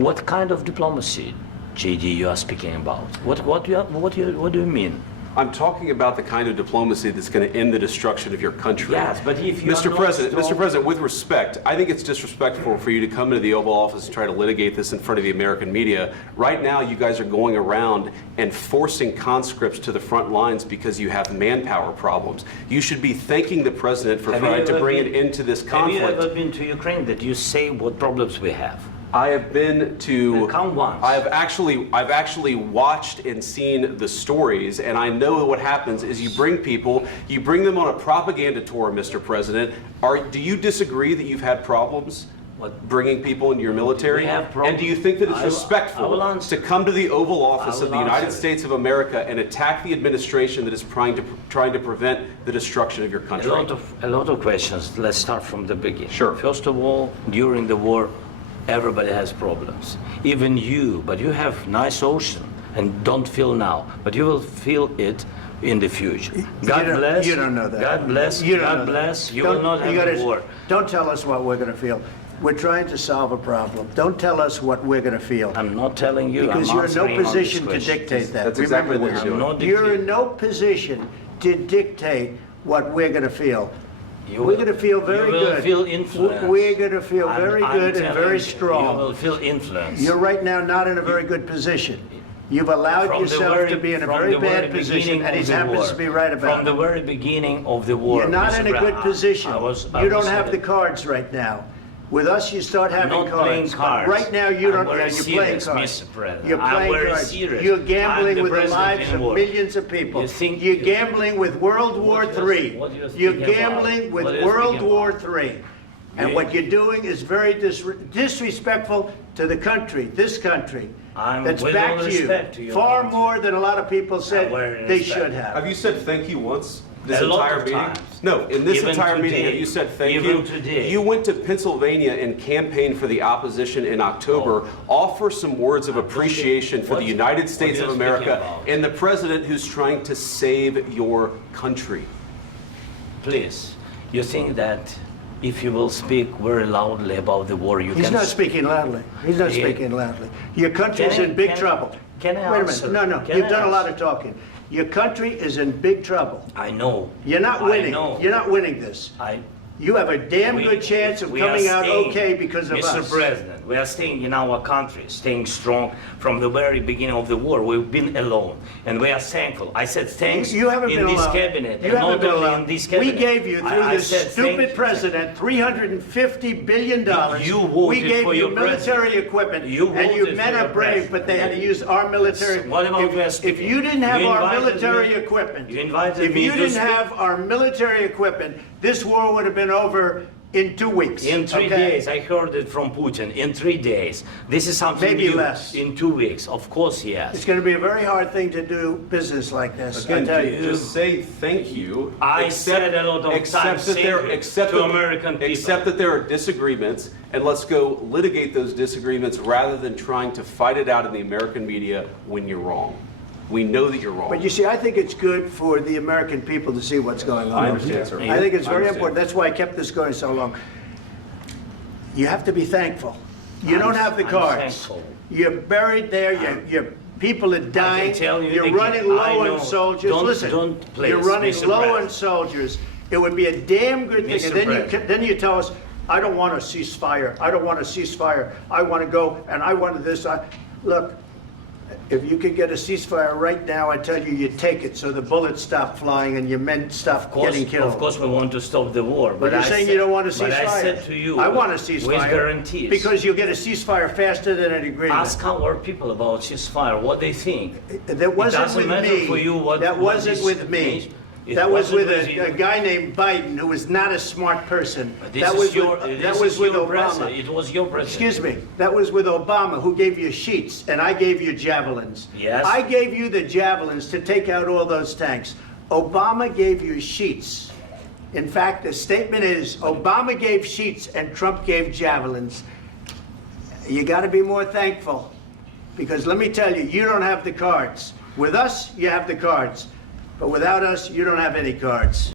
What kind of diplomacy, JD, you are speaking about? What do you mean? I'm talking about the kind of diplomacy that's going to end the destruction of your country. Yes, but if you Mr. President, with respect, I think it's disrespectful for you to come into the Oval Office and try to litigate this in front of the American media. Right now, you guys are going around and forcing conscripts to the front lines because you have manpower problems. You should be thanking the President for trying to bring an end to this conflict. Have you ever been to Ukraine that you say what problems we have? I have been to. Come once. I've actually watched and seen the stories, and I know what happens is you bring them on a propaganda tour, Mr. President. Do you disagree that you've had problems bringing people into your military? And do you think that it's respectful to come to the Oval Office of the United States of America and attack the administration that is trying to prevent the destruction of your country? A lot of questions. Let's start from the beginning. Sure. First of all, during the war, everybody has problems, even you, but you have nice ocean and don't feel now, but you will feel it in the future. God bless. You don't know that. God bless. You God bless. You will not have a war. Don't tell us what we're going to feel. We're trying to solve a problem. Don't tell us what we're going to feel. I'm not telling you. Because you're in no position to dictate that. That's exactly what Remember you're doing. this. You're in no position to dictate what we're going to feel. We're going to feel very good. You will feel influenced. We're going to feel very good and very strong. You will feel influenced. You're right now not in a very good position. You've allowed yourself to be in a very bad position, and he happens to be right about it. From the very beginning of the war. You're not in a good position. You don't have the cards right now. With us, you start having cards. Playing cards. Right now, you don't. You're playing cards. You're playing cards. You're gambling with the lives of millions of people. You're gambling with World War III. You're gambling with World War III. And what you're doing is very disrespectful to the country, this country, that's back to you, far more than a lot of people said they should have. Have you said thank you once? This entire meeting? No, in this entire meeting, have you said thank you? You went to Pennsylvania and campaigned for the opposition in October. Offer some words of appreciation for the United States of America and the president who's trying to save your country. Please, you think that if you will speak very loudly about the war, you can... He's not speaking loudly. He's not speaking loudly. Your country's in big trouble. Can I answer? Wait a minute. No. You've done a lot of talking. Your country is in big trouble. I know. You're not winning. You're not winning this. You have a damn good chance of coming out okay because of us. Mr. President, we are staying in our country, staying strong from the very beginning of the war. We've been alone, and we are thankful. I said thanks you haven't been in this alone. cabinet. You haven't been alone. In this cabinet. We gave you, through this stupid president, $350 billion. We gave you military equipment, and you men are brave, but they had to use our military. What about if you didn't have our military equipment, if you didn't have our military equipment, this war would have been over in 2 weeks. In 3 days. I heard it from Putin. In 3 days. This is something maybe new. Less. In 2 weeks. Of course, yes. It's going to be a very hard thing to do business like this. Again, I tell you. just say thank you. I said a lot of times to American people. Accept that there are disagreements, and let's go litigate those disagreements rather than trying to fight it out in the American media when you're wrong. We know that you're wrong. But you see, I think it's good for the American people to see what's going on. I understand, sir. I think it's very important. That's why I kept this going so long. You have to be thankful. You don't have the cards. You're buried there. Your people are dying. You're running low on soldiers. Listen, you're running low on soldiers. It would be a damn good thing. And then you tell us, I don't want a ceasefire. I don't want a ceasefire. I want to go and I want this. Look. If you could get a ceasefire right now, I tell you, you'd take it so the bullets stop flying and your men stop getting killed. Of course, we want to stop the war. But you're saying you don't want a ceasefire. But I said to you, I want a ceasefire. With guarantees. Because you'll get a ceasefire faster than an agreement. Ask our people about ceasefire, what they think. That wasn't with me. That wasn't with me. That was with a guy named Biden, who was not a smart person. That was with Obama. It was your president. Excuse me. That was with Obama, who gave you sheets, and I gave you javelins. Yes. I gave you the javelins to take out all those tanks. Obama gave you sheets. In fact, the statement is, Obama gave sheets and Trump gave javelins. You got to be more thankful, because let me tell you, you don't have the cards. With us, you have the cards. But without us, you don't have any cards.